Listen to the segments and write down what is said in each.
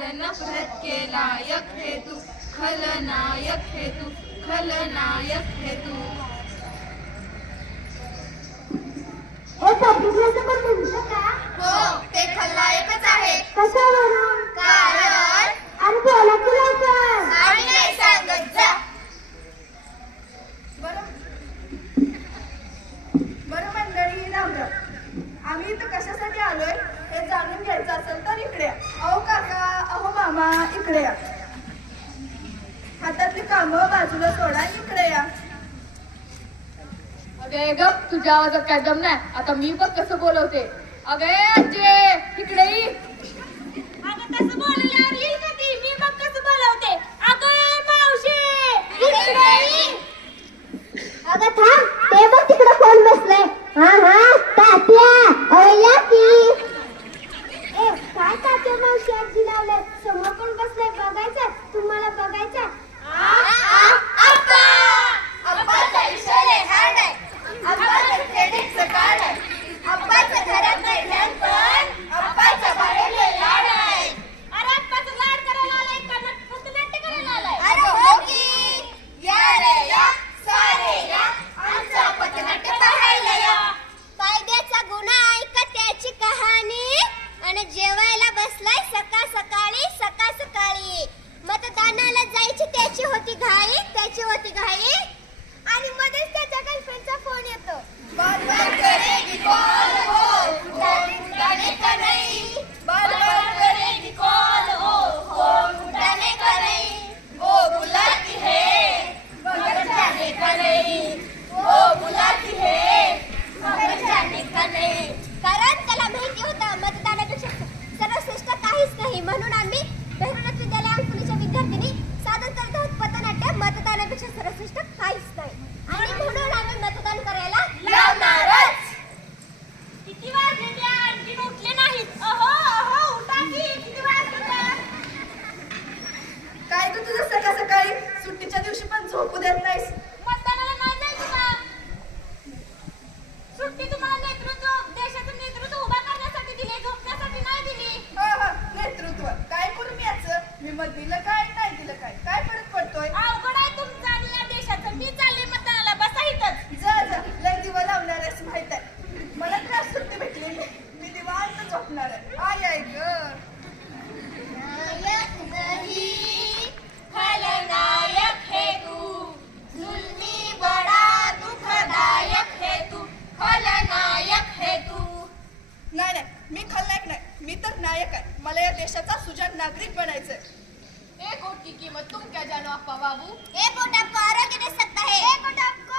नफरत केला यक हे तू खलनायक हे तू खलनायक हे तू। हो, ते खलनायकच आहे. कशावरून? कारण इकडे या. हातातली काम बाजूला सोडा इकडे या. अगे ग तुझ्या आवाजात काय दम नाही? आता मी पण कसं बोलवते? अगे जे इकडे अगं थांब. कीमत तुम क्या जानो आपा बाबू? ए वोट पारा के दे सकता है। ए वोट आपको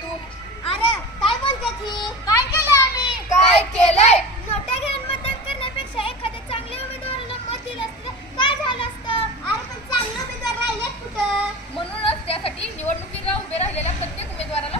तू? अरे काय बोलते ती? काय केलं आम्ही? काय केलंय? नोट्या घेऊन मतदान करण्यापेक्षा एखाद्या चांगल्या उमेदवाराला मत दिलं असतं काय झालं असतं? अरे पण चांगले उमेदवार राहिलेत कुठं? म्हणूनच त्यासाठी निवडणुकीला उभे राहिलेल्या प्रत्येक उमेदवाराला